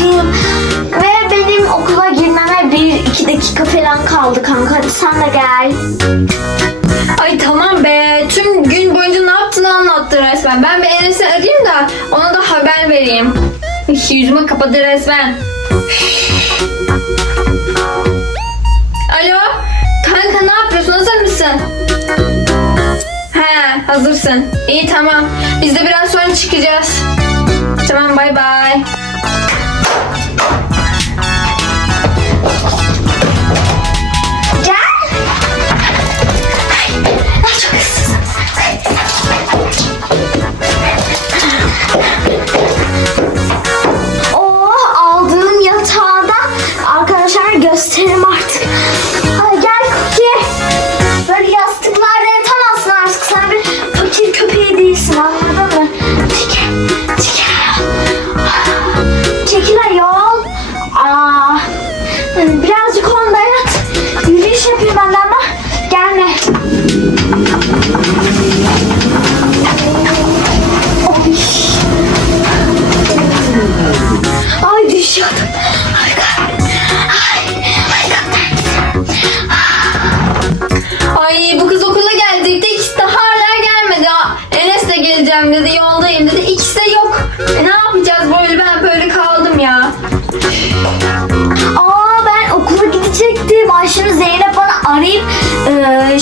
yapayım? Ve benim okula girmeme bir iki dakika falan kaldı kanka. Hadi sen de gel. Ay tamam be. Tüm gün boyunca ne yaptığını anlattı resmen. Ben bir Enes'i arayayım da ona da haber vereyim. Üf, Yüzüme kapadı resmen. Alo. Kanka ne yapıyorsun? Hazır mısın? He hazırsın. İyi tamam. Biz de biraz sonra çıkacağız. Tamam bay bay.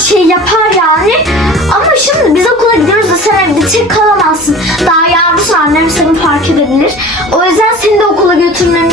Şey yapar yani. Ama şimdi biz okula gidiyoruz da sen evde tek kalamazsın. Daha yavrusun annem seni fark edebilir. O yüzden seni de okula götürmemiz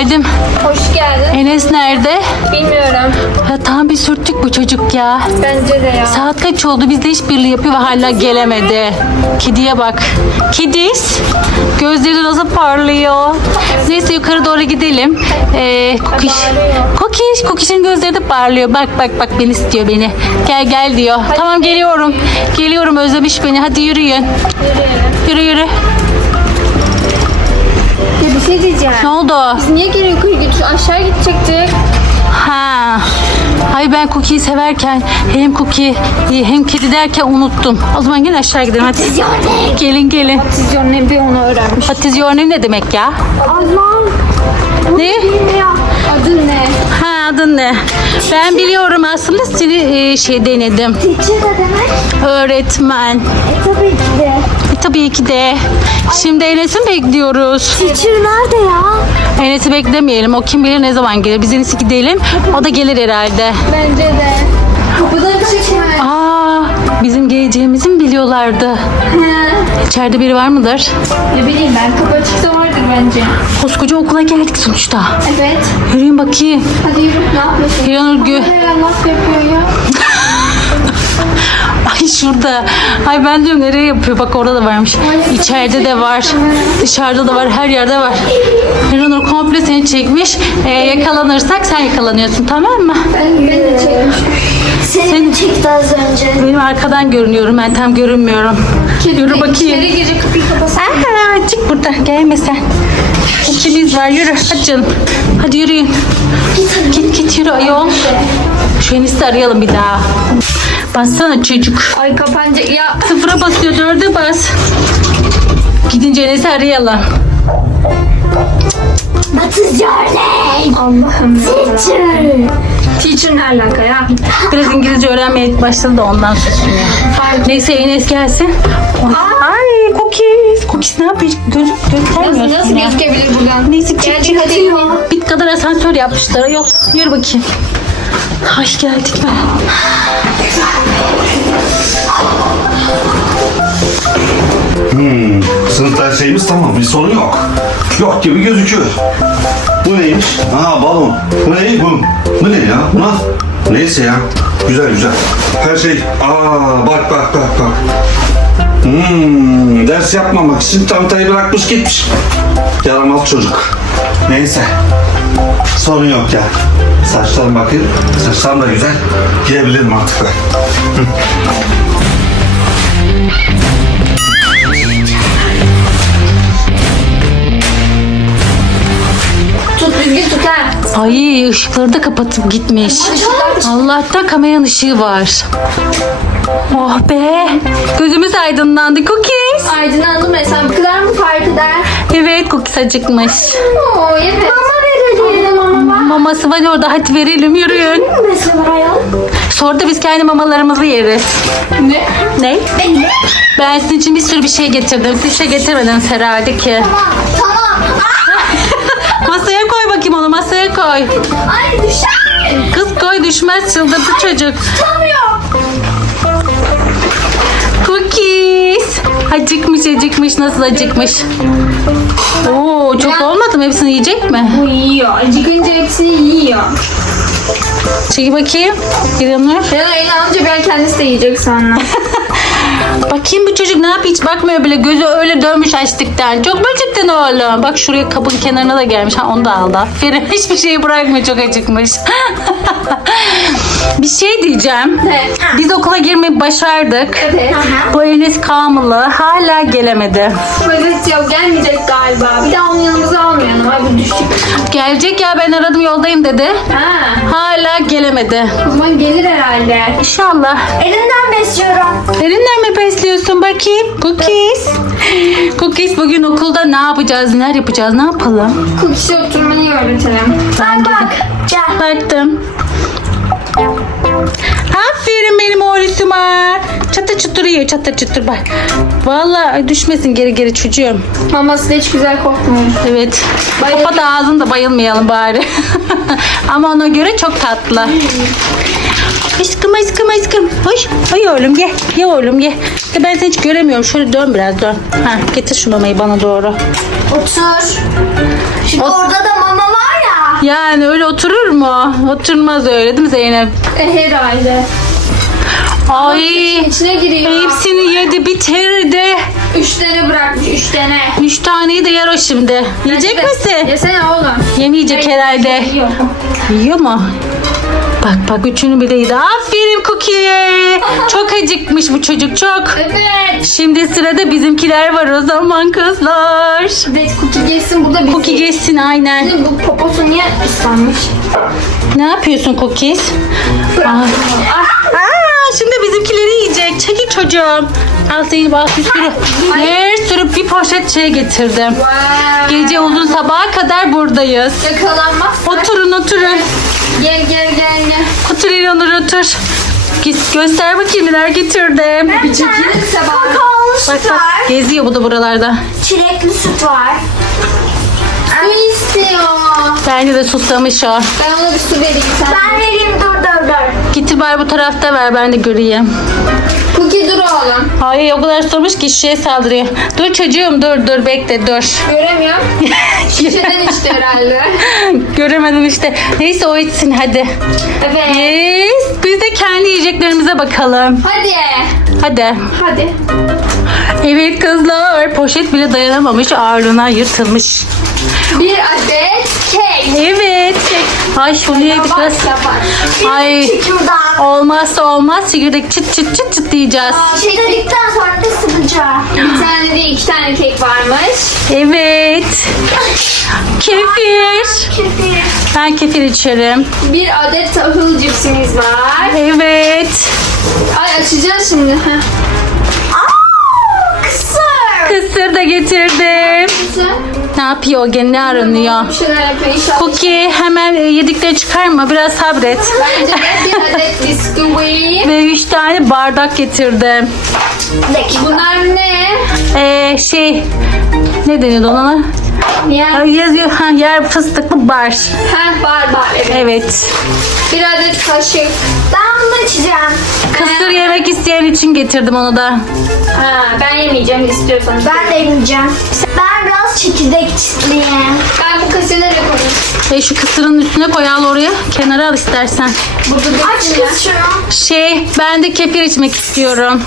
geldim. hoş geldin. Enes nerede? Bilmiyorum. Ya tam bir sürttük bu çocuk ya. Bence de ya. Saat kaç oldu? Biz de işbirliği yapıyor ve hala gelemedi. Kediye bak. Kedis. Gözleri nasıl parlıyor. Neyse yukarı doğru gidelim. Ee, kokiş. Kokiş. Kokiş'in gözleri de parlıyor. Bak bak bak beni istiyor beni. Gel gel diyor. Tamam geliyorum. Geliyorum özlemiş beni. Hadi yürüyün. Yürü yürü. Ya bir şey diyeceğim. Ne oldu? Biz niye geri yukarı gidiyoruz? Aşağı gidecektik. Ha. Ay ben Cookie'yi severken hem Cookie hem kedi derken unuttum. O zaman gel aşağı gidelim hadi. Gelin gelin. Siz ne bir onu öğrenmiş. Name ne demek ya? Allah'ım. Ne? Adın ne? Ha adın ne? Ben biliyorum aslında seni e, şey denedim. Teacher ne demek? Öğretmen. E tabii ki de. Tabii ki de. Şimdi Enes'i mi bekliyoruz? Teacher nerede ya? Enes'i beklemeyelim. O kim bilir ne zaman gelir. Biz en iyisi gidelim. O da gelir herhalde. Bence de. Kapıdan çıkma. Aa, bizim geleceğimizi mi biliyorlardı? İçeride biri var mıdır? Ne bileyim ben kapı açıksa vardır bence. Koskoca okula geldik sonuçta. Evet. Yürüyün bakayım. Hadi yürü. Ne yapıyorsun? Hiranur gö... Hemen laf yapıyor ya. Ay şurada. Ay ben diyorum nereye yapıyor? Bak orada da varmış. İçeride de var. Dışarıda da var. Her yerde var. Hiranur komple seni çekmiş. Ee, yakalanırsak sen yakalanıyorsun tamam mı? Ben, ben de çekmişim. Seni çekti az önce. Benim arkadan görünüyorum. Ben tam görünmüyorum. Yürü bakayım. İçeri girecek kapıyı kapasın. Aha, çık burada. Gelme sen. İkimiz var. Yürü. Hadi canım. Hadi yürüyün. Git git yürü ayol. Şu enişte arayalım bir daha. Bassana çocuk. Ay kapanacak ya. Sıfıra basıyor. Dörde bas. Gidince enişte arayalım. Batızcörle. Allah'ım. Teacher. Teacher ne alaka ya? Biraz İngilizce öğrenmeye başladı da ondan susuyor. Neyse Enes gelsin. Ay Cookies. Cookies ne yapıyor? Göz, göstermiyorsun Nasıl, nasıl gözükebilir buradan? Neyse çık çık. hadi. Bit kadar asansör yapmışlar. Yok yürü bakayım. Ay geldik mi? Sınıfta şeyimiz tamam bir sorun yok. Yok gibi gözüküyor. Bu neymiş? Aa balon. Bu ne? Bu, bu ne ya? Bu nasıl? Neyse ya. Güzel güzel. Her şey. Aa bak bak bak bak. Hmm, ders yapmamak için çantayı bırakmış gitmiş. Yaramaz çocuk. Neyse. Sorun yok ya. Saçlarım bakın. Saçlarım da güzel. Girebilirim artık ben. Tut düzgün tut ha. Ay ışıkları da kapatıp gitmiş. Allah'tan kameranın ışığı var. Oh be. Gözümüz aydınlandı. Cookies. Aydınlandım resmen. Bu kadar mı fark eder? Evet Cookies acıkmış. Oo evet. Mama verelim. Var. Maması var orada. Hadi verelim yürüyün. Mesela var ayol. Sonra da biz kendi mamalarımızı yeriz. Ne? Ne? Ben sizin için bir sürü bir şey getirdim. Siz bir şey getirmediniz herhalde ki. Tamam. Masaya koy bakayım onu masaya koy. Ay düşer. Kız koy düşmez çıldırdı çocuk. Tutamıyorum. Acıkmış acıkmış nasıl acıkmış. Oo çok Ya. olmadı mı? Hepsini yiyecek mi? Bu yiyor. Acıkınca hepsini yiyor. Çek bakayım. İranur. Ya eli alınca ben kendisi de yiyecek sonra. Bakayım bu çocuk ne yapıyor hiç bakmıyor bile. Gözü öyle dönmüş açlıktan. Çok mu acıktın oğlum? Bak şuraya kapının kenarına da gelmiş. Ha onu da aldı. Aferin. Hiçbir şeyi bırakmıyor. Çok acıkmış. bir şey diyeceğim. Ne? Biz okula girmeyi başardık. Evet. Bu Enes Kamılı hala gelemedi. Evet ya gelmeyecek galiba. Bir daha onu yanımıza almayalım. Ay bu düşük. Gelecek ya ben aradım yoldayım dedi. Ha. Hala gelemedi. O zaman gelir herhalde. İnşallah. Elinden besliyorum. Elinden mi besliyorsun bakayım? Cookies. Cookies bugün okulda ne yapacağız? Neler yapacağız? Ne yapalım? Kukişe oturmayı öğretelim. Bak bak. Gel. Baktım. Aferin benim oğlusuma. Çatır çutur yiyor çatır çutur bak. Vallahi düşmesin geri geri çocuğum. Maması da hiç güzel kokmuyor. Evet. Bayıl- Kapat ağzını da bayılmayalım bari. Ama ona göre çok tatlı. Aşkım aşkım aşkım. Hoş. Ay oğlum gel. Ye oğlum ye. De ben seni hiç göremiyorum. Şöyle dön biraz dön. Ha, getir şu mamayı bana doğru. Otur. Şimdi orada da mama var. Yani öyle oturur mu? Oturmaz öyle değil mi Zeynep? E, herhalde. Ay. İçine giriyor. Hepsini yedi bitirdi. Üç tane bırakmış. Üç tane. Üç taneyi de yer o şimdi. Yiyecek misin? Yesene oğlum. Yemeyecek herhalde. Yiyor. Yiyor mu? Bak bak üçünü bile yedi. Aferin Cookie. Çok acıkmış bu çocuk çok. Evet. Şimdi sırada bizimkiler var o zaman kızlar. Evet cookie yesin. Bu da bir Cookie geçsin aynen. Şimdi bu poposu niye ıslanmış? Ne yapıyorsun Cookies? Aa. Aa, şimdi bizimkileri yiyecek. Çekil çocuğum. Al seni bak bir sürü. Bir sürü bir poşet şey getirdim. Wow. Gece uzun sabaha kadar buradayız. Yakalanmazsak. Oturun oturun. Gel gel gel gel. Otur İlhanur otur. Git göster bakayım neler getirdim. Bir çekilir sabah. Bak bak var. geziyor bu da buralarda. Çilekli süt var. Su istiyor. Bence de susamış o. Ben ona bir su vereyim sen. Ben vereyim dur dur dur. Getir bari bu tarafta ver ben de göreyim. Oğlum. Hayır o kadar sormuş ki şişeye saldırıyor. Dur çocuğum dur dur bekle dur. Göremiyorum. Şişeden içti herhalde. Göremedim işte. Neyse o içsin hadi. Evet. Yes. Biz de kendi yiyeceklerimize bakalım. Hadi. Hadi. Hadi. Evet kızlar poşet bile dayanamamış ağırlığına yırtılmış. Bir adet kek. Evet. Ay şunu yedik kız. Yavaş yavaş. Ay olmazsa olmaz çekirdek çıt çıt çıt çıt diyeceğiz. Çekildikten sonra da sıkacağım. Bir tane değil iki tane kek varmış. Evet. Kefir. Kefir. Ben kefir içerim. Bir adet tahıl cipsimiz var. Evet. Ay açacağız şimdi. Heh. Kısır da getirdim. Ne yapıyor o gene ne aranıyor? Bir şeyler yapıyor inşallah. Cookie hemen yedikleri çıkarma biraz sabret. Bence de bir adet bisküvi. Ve üç tane bardak getirdim. Bunlar ne? Ee, şey ne deniyordu ona? Ay, Yazıyor ha, yer fıstıklı bar. Heh var var evet. Evet. Bir adet kaşık. Ben bunu içeceğim. Kısır yemek isteyen için getirdim onu da. Ha, ben yemeyeceğim istiyorsanız. Ben de yemeyeceğim. Ben biraz çekirdek çitleyeyim. Ben bu nereye koyayım? E, şu kısırın üstüne koy al oraya. Kenara al istersen. Burada Aç ya. kız şunu. Şey ben de kefir içmek istiyorum.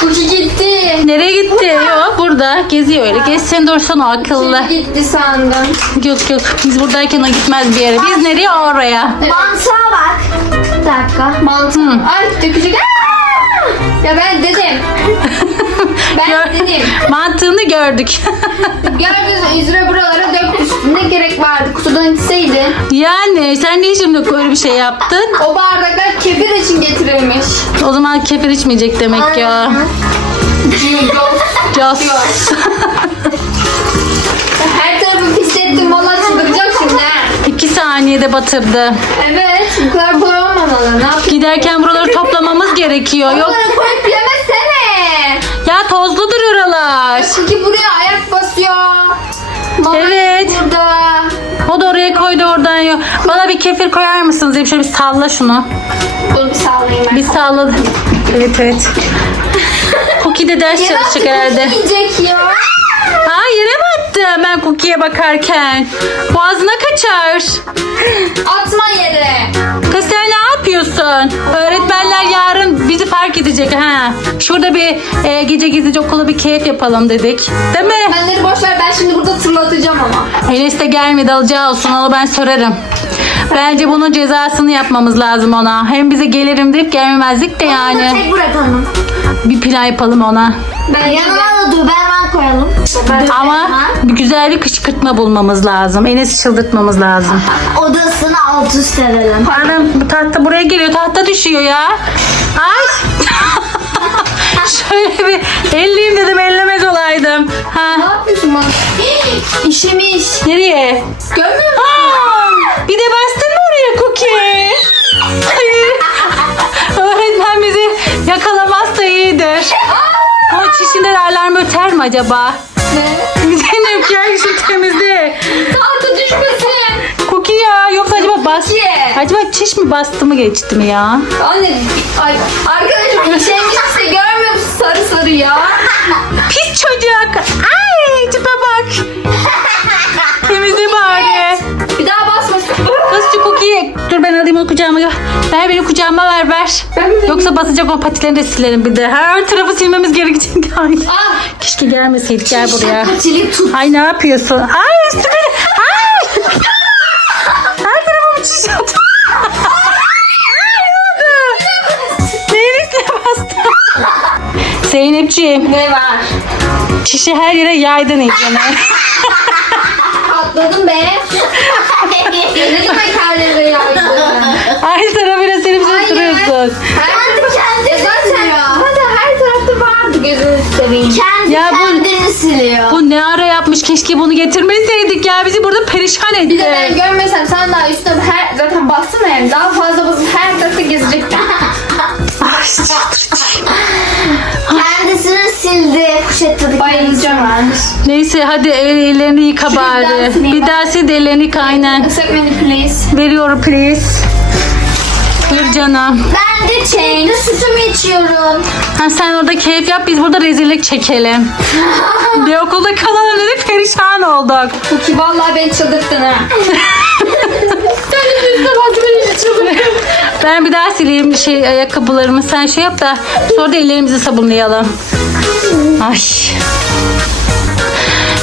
Cookie gitti. Nereye gitti? Yok burada. Geziyor öyle. Gezsen dursun o akıllı. Cookie gitti sandım. Yok yok. Biz buradayken o gitmez bir yere. Biz nereye oraya? Mantığa bak. Bir dakika. Mantı. Ay dökecek. Aa! Ya ben dedim. Ben Gör- dedim. Mantığını gördük. Gördüğünüz üzere buralara dök Ne gerek vardı? Kutudan içseydi. yani sen niye şimdi öyle bir şey yaptın? O bardaklar kefir için getirilmiş. O zaman kefir içmeyecek demek ya. Jos. Diyor. Her tarafı pislettim. Valla çıldıracağım şimdi. ha. İki saniyede batırdı. Evet. Bu kadar kolay olmamalı. Ne yapayım? Giderken buraları toplamamız gerekiyor. Yok Onları koyup yemesene. ya tozludur oralar. Çünkü buraya ayak basıyor. Mama Evet. Burada. O da oraya koydu oradan yok. Bana bir kefir koyar mısınız? Diyeyim şöyle bir salla şunu. Dur bir sallayayım ben. Bir salla. Evet evet. Cookie de ders çalışacak herhalde. yiyecek ya. Ha yere mi attı ben Cookie'ye bakarken? Boğazına kaçar. Atma yere. Kız sen ne yapıyorsun? Öğretmenler yarın bizi fark edecek ha. Şurada bir e, gece gizlice okula bir keyif yapalım dedik. Değil mi? Benleri boş ver. Ben şimdi burada tırlatacağım ama. Enes de gelmedi alacağı olsun onu ben sorarım. Bence bunun cezasını yapmamız lazım ona. Hem bize gelirim deyip gelmemezlik de Bunu yani. tek bırakalım. Bir plan yapalım ona. Ben Yanına da Koyalım. Ama bir güzel bir kışkırtma bulmamız lazım. Enes'i çıldırtmamız lazım. Odasını alt üst edelim. Pardon bu tahta buraya geliyor. Tahta düşüyor ya. Ay. Şöyle bir elleyeyim dedim ellemez olaydım. Ne Ha. yapıyorsun bana? İşemiş. Nereye? Görmüyor musun? Aa, bir de bastın mı oraya Cookie? Hayır. Öğretmen bizi yakalamazsa iyidir. O çişinden alarm öter mi acaba? Ne? Zeynep gel şu temizle. Tahta düşmesin. Cookie ya yoksa acaba bas... Cookie. Acaba çiş mi bastı mı geçti mi ya? Anne, ay, arkadaşım işemişse görmüyor musun sarı sarı ya? Pis çocuk. Ay tipe bak. Temizle bari. Alayım onu kucağıma. Ver beni kucağıma ver ver. Yoksa basacak o patilerini de silerim bir de. Her tarafı silmemiz gerekecek. Ay. Ah, Keşke gelmeseydik gel buraya. Patili tut. Ay ne yapıyorsun? Ay üstüme. Ay. Her tarafımı bastı. Zeynepciğim ne var? çişi her yere yaydın iyicene. Atladım be. Ne demek her yere yaydın? Ay tarafıyla seni bize duruyorsun. Her Kendi kendini zaten, siliyor. zaten her tarafta vardı gözünü seveyim. Kendi Ya bu- kendini siliyor. Bu ne ara yapmış keşke bunu getirmeseydik ya bizi burada perişan etti. Bir de ben görmesem sen daha üstüne her, zaten bastın yani daha fazla basıp her tarafta gezecektin. Kendisini Neyse hadi el, ellerini yıka bari. Bir daha sil de ellerini yıka aynen. Accept me please. Veriyorum please. Buyur canım. Ben de kendi sütümü içiyorum. Ha, sen orada keyif yap biz burada rezillik çekelim. bir okulda kalalım dedik perişan olduk. Bu ki vallahi beni çıldırttın ha. Bak beni çıldırttın. Ben bir daha sileyim şey ayakkabılarımı sen şey yap da sonra da ellerimizi sabunlayalım. Ay.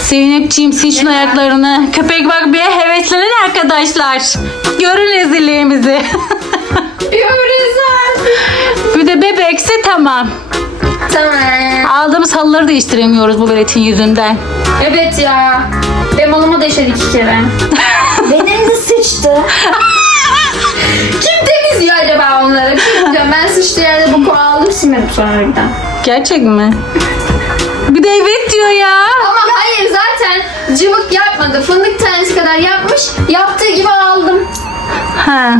Zeynepciğim sil şunun ayaklarını. Köpek bak bir heveslenin arkadaşlar. Görün rezilliğimizi. Görürüz bir de bebekse tamam. Tamam. Aldığımız halıları değiştiremiyoruz bu veletin yüzünden. Evet ya. Benim oğluma da işedi iki kere. Benim de sıçtı. Kim temizliyor acaba onları? Bir şey diyeceğim. Ben sıçtığı yerde bu konu aldım silmedim sonra bir daha. Gerçek mi? Bir de evet diyor ya. Ama zaten cıvık yapmadı. Fındık tanesi kadar yapmış. Yaptığı gibi aldım. Ha.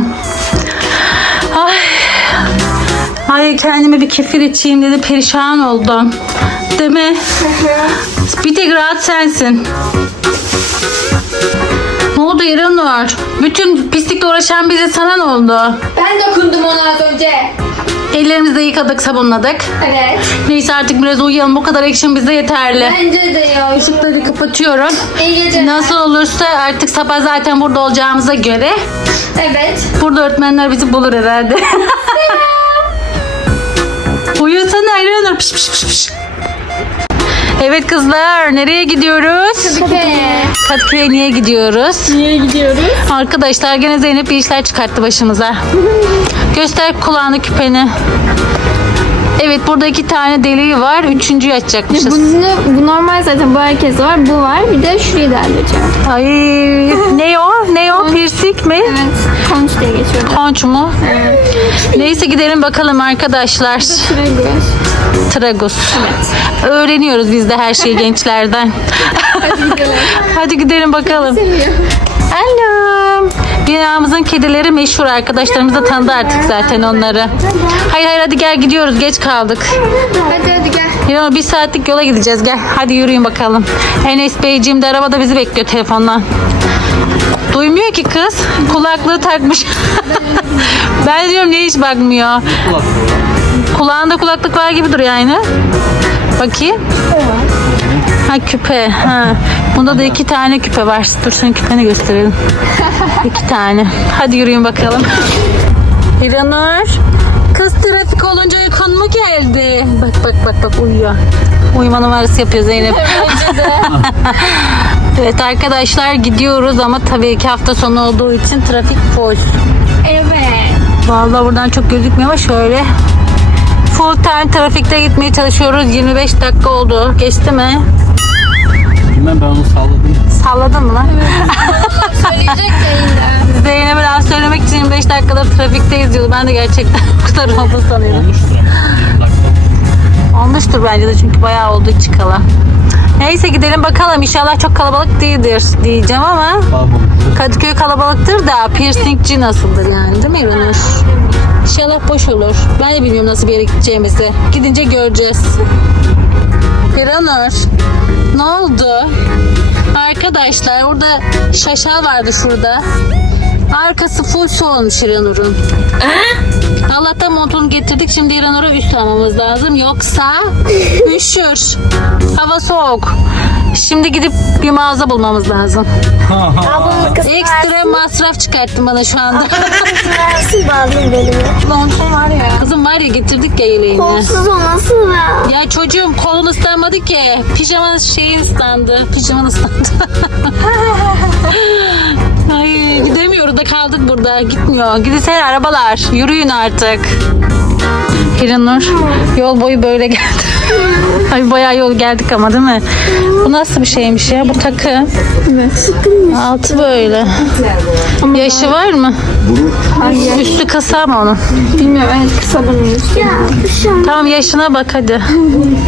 Ay. Ay kendime bir kefir içeyim dedi perişan oldum. Değil mi? bir tek rahat sensin. Ne oldu İranur? Bütün pislikle uğraşan bize sana ne oldu? Ben dokundum ona az önce. Ellerimizi de yıkadık, sabunladık. Evet. Neyse artık biraz uyuyalım. Bu kadar action bize yeterli. Bence de ya. Işıkları kapatıyorum. İyi geceler. Nasıl olursa artık sabah zaten burada olacağımıza göre Evet. burada öğretmenler bizi bulur herhalde. Uyusana Ayranur. Piş piş piş piş. Evet kızlar nereye gidiyoruz? Niye gidiyoruz? Niye gidiyoruz? Arkadaşlar gene Zeynep bir işler çıkarttı başımıza. Göster kulağını küpeni. Evet burada iki tane deliği var. Üçüncüyü açacakmışız. Bunu, bu normal zaten bu herkes var. Bu var. Bir de şurayı da halledeceğim. Ay ne o? Ne o? Pirsik mi? Evet. Konç diye geçiyor. Konç mu? Neyse gidelim bakalım arkadaşlar. Tragus. Tragus. Öğreniyoruz biz de her şeyi gençlerden. Hadi gidelim. Hadi gidelim bakalım. Alo. Binamızın kedileri meşhur arkadaşlarımız da tanıdı artık zaten onları. Hayır hayır hadi gel gidiyoruz geç kaldık. hadi hadi gel. Ya bir saatlik yola gideceğiz gel. Hadi yürüyün bakalım. Enes Beyciğim de arabada bizi bekliyor telefonla. Duymuyor ki kız. Kulaklığı takmış. ben diyorum ne hiç bakmıyor. Kulağında kulaklık var gibi duruyor aynı. Bakayım. Ha küpe. Ha. Bunda da iki tane küpe var. Dur senin küpeni gösterelim. iki tane. Hadi yürüyün bakalım. İranur. Kız trafik olunca uykun mu geldi? Bak bak bak bak uyuyor. Uyuma numarası yapıyor Zeynep. evet arkadaşlar gidiyoruz ama tabii ki hafta sonu olduğu için trafik full. Evet. Vallahi buradan çok gözükmüyor ama şöyle full time trafikte gitmeye çalışıyoruz. 25 dakika oldu. Geçti mi? Bilmem ben onu salladım. Salladın mı lan? Söyleyecek illa. Zeynep'e daha söylemek için 25 dakikadır trafikteyiz diyordu. Ben de gerçekten bu kadar oldu sanıyorum. Olmuştur ama. Olmuştur bence de çünkü bayağı oldu çıkalı. Neyse gidelim bakalım. İnşallah çok kalabalık değildir diyeceğim ama. Kadıköy kalabalıktır da piercingci nasıldır yani değil mi İranur? İnşallah boş olur. Ben de bilmiyorum nasıl bir yere gideceğimizi. Gidince göreceğiz. İranur ne oldu? Arkadaşlar orada şaşal vardı şurada. Arkası full su olmuş İranur'un. Allah'tan montunu getirdik. Şimdi İranur'a üst almamız lazım. Yoksa üşür. Hava soğuk. Şimdi gidip bir mağaza bulmamız lazım. Ablamın kızı Ekstra masraf çıkarttın bana şu anda. versin bazı benim. Montun var ya. Kızım var ya getirdik ya yeleğini. Kolsuz o nasıl ya? Ya çocuğum kolun ıslanmadı ki. Pijaman şeyin ıslandı. Pijaman ıslandı. Ay gidemiyoruz da kaldık burada. Gitmiyor. Gidesene arabalar. Yürüyün artık. Hiranur yol boyu böyle geldi. Ay bayağı yol geldik ama değil mi? Bu nasıl bir şeymiş ya? Bu takı. Altı böyle. Yaşı var mı? Üstü kısa mı onun? Bilmiyorum evet kısa bunun üstü. Tamam yaşına bak hadi.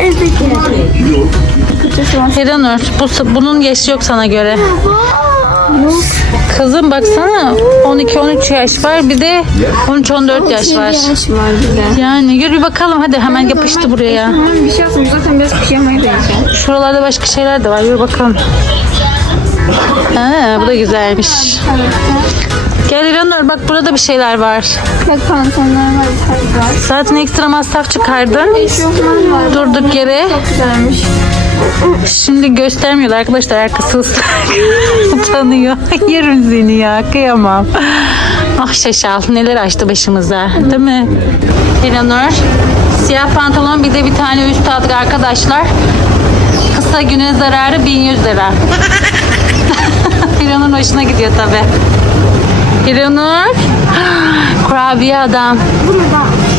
evet. Hiranur bu, bunun yaşı yok sana göre. Kızım baksana 12-13 yaş var bir de 13-14 yaş var. Yaş var bir de. Yani yürü bakalım hadi hemen yapıştı buraya. Tamam bir şey yapsın zaten biraz pijamayı da yiyeceğim. Şuralarda başka şeyler de var yürü bakalım. Ha, bu da güzelmiş. Gel İranur bak burada bir şeyler var. Bak pantolonlar var. var. Zaten ekstra masraf çıkardın. Eşofman var. Durduk yere. Çok güzelmiş. Şimdi göstermiyorlar arkadaşlar arkası ıslak. Utanıyor. Yerim seni ya kıyamam. Ah şaşal neler açtı başımıza değil mi? İranur siyah pantolon bir de bir tane üst aldık arkadaşlar. Kısa güne zararı 1100 lira. İranur hoşuna gidiyor tabi. İranur kurabiye adam.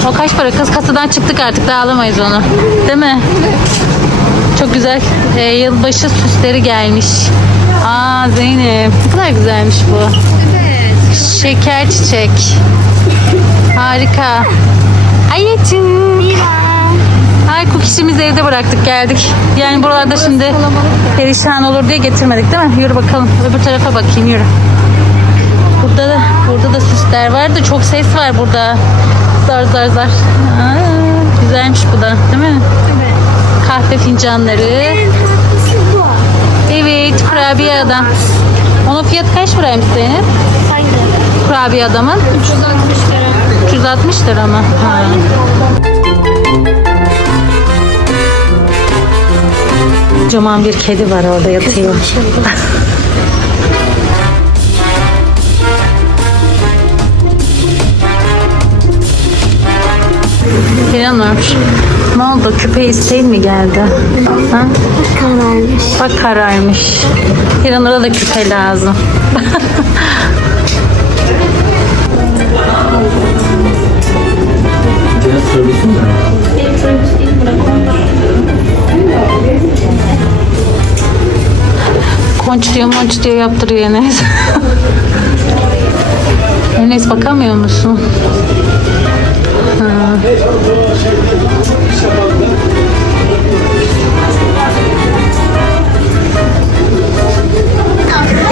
O kaç para kız kasadan çıktık artık daha alamayız onu. Değil mi? Çok güzel e, yılbaşı süsleri gelmiş. Aa Zeynep ne kadar güzelmiş bu. Şeker çiçek. Harika. Ayıcım. Ay kukişimizi evde bıraktık geldik. Yani buralarda şimdi perişan olur diye getirmedik değil mi? Yürü bakalım. Öbür tarafa bakayım yürü. Burada da, burada da süsler var da çok ses var burada. Zar zar zar. Aa, güzelmiş bu da değil mi? Kahve fincanları. Evet kurabiye adam. Onun fiyatı kaç paraymış Zeynep? Kurabiye adamın? 360 lira. 360 lira mı? Ha. Kocaman bir kedi var orada yatıyor. İnanır. Ne oldu? Küpe isteğin mi geldi? Ha? Kararmış. Bak kararmış. İranur'a da küpe lazım. Konç diyor monç diyor yaptırıyor Enes. Enes bakamıyor musun? Ha.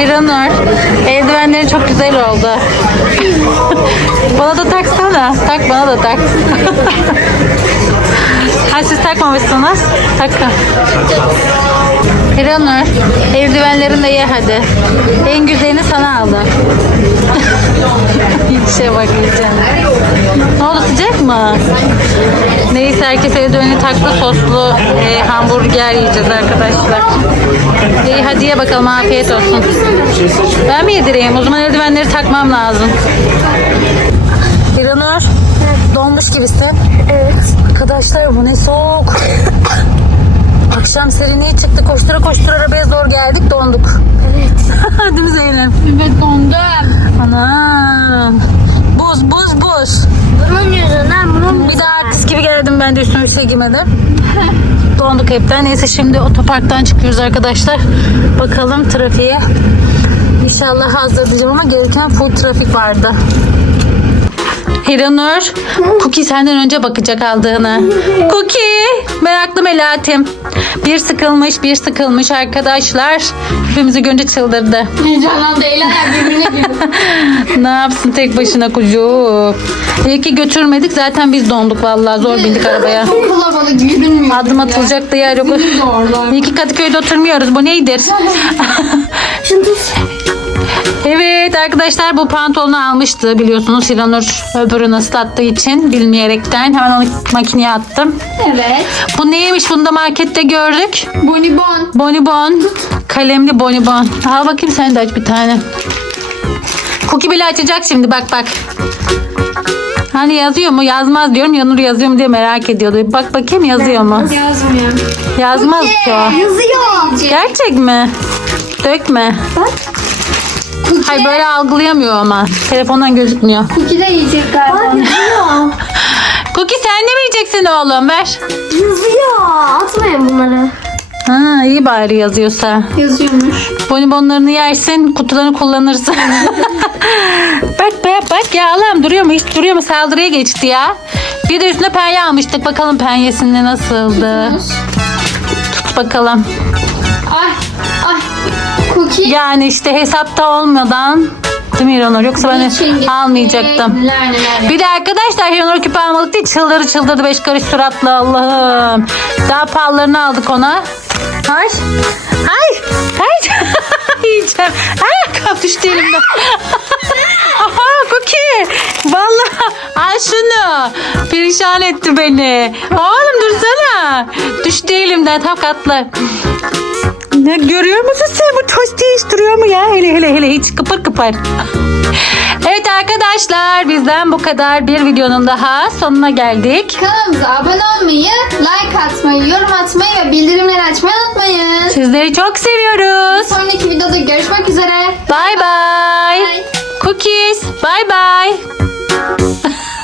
İranur, eldivenleri çok güzel oldu. bana da taksana. Tak bana da tak. ha siz takmamışsınız. Takın. İranur, eldivenlerini de ye hadi. En güzelini sana aldım. İçe bak yiyeceğim. Ne oldu sıcak mı? Neyse herkes eldiveni taktı soslu e, hamburger yiyeceğiz arkadaşlar. İyi hadi ye bakalım afiyet olsun. Ben mi yedireyim? O zaman eldivenleri takmam lazım. İranur, donmuş gibisin. Evet. Arkadaşlar bu ne soğuk. Akşam serinliğe çıktı koştura koştura arabaya zor geldik donduk. Evet. Değil mi Zeynep? Evet dondum. Anam. Buz buz buz. Bunun yüzünden bunun Bir de artist gibi geldim ben de üstüme bir şey giymedim. Donduk hepten. Neyse şimdi otoparktan çıkıyoruz arkadaşlar. Bakalım trafiğe. İnşallah hazırlayacağım ama gereken full trafik vardı. Hiranur, Cookie senden önce bakacak aldığını. Cookie, meraklı melatim. Bir sıkılmış, bir sıkılmış arkadaşlar. Hepimizi görünce çıldırdı. Heyecanlandı. Eller birbirine girdi. ne yapsın tek başına kucuk. İyi ki götürmedik zaten biz donduk vallahi zor bindik arabaya. Çok kalabalık yürünmüyor. Adım atılacak da yer yok. İyi ki Kadıköy'de oturmuyoruz bu neydir? Evet arkadaşlar bu pantolonu almıştı biliyorsunuz Hiranur öbürünü ıslattığı için bilmeyerekten hemen onu makineye attım. Evet. Bu neymiş bunu da markette gördük. Bonibon. Bonibon. Kalemli bonibon. Al bakayım sen de aç bir tane. Cookie bile açacak şimdi bak bak. Hani yazıyor mu yazmaz diyorum Yanur yazıyor mu diye merak ediyordu. Bak bakayım yazıyor mu? Yazmıyor. Yazmaz ki o. Yazıyor. Gerçek mi? Dökme. Hayır böyle algılayamıyor ama. Telefondan gözükmüyor. Cookie de yiyecek galiba. Yazıyor. Cookie sen de mi yiyeceksin oğlum? Ver. Yazıyor. Atmayın bunları. Ha, iyi bari yazıyorsa. Yazıyormuş. Bonibonlarını yersin, kutularını kullanırsın. bak be bak ya Allah'ım duruyor mu? Hiç duruyor mu? Saldırıya geçti ya. Bir de üstüne penye almıştık. Bakalım penyesinde nasıldı. Tut bakalım. Ay ay. Cookie. Yani işte hesapta olmadan değil mi İranur? Yoksa ben almayacaktım. Neler neler. Bir de arkadaşlar Hiranur küpe almalık değil. Çıldırdı çıldırdı beş karış suratlı Allah'ım. Daha pahalılarını aldık ona. Ay. Ay. Ay. Yiyeceğim. düştü elimden. Aha Cookie. Vallahi al şunu. Perişan etti beni. Oğlum dursana. Düştü elimden tam katlı. Ne görüyor musun sen bu hiç duruyor mu ya? Hele hele hele hiç kıpır kıpır. Evet arkadaşlar bizden bu kadar bir videonun daha sonuna geldik. Kanalımıza abone olmayı, like atmayı, yorum atmayı ve bildirimleri açmayı unutmayın. Sizleri çok seviyoruz. Sonraki videoda görüşmek üzere. Bye bye. Bye. Cookies. Bye bye.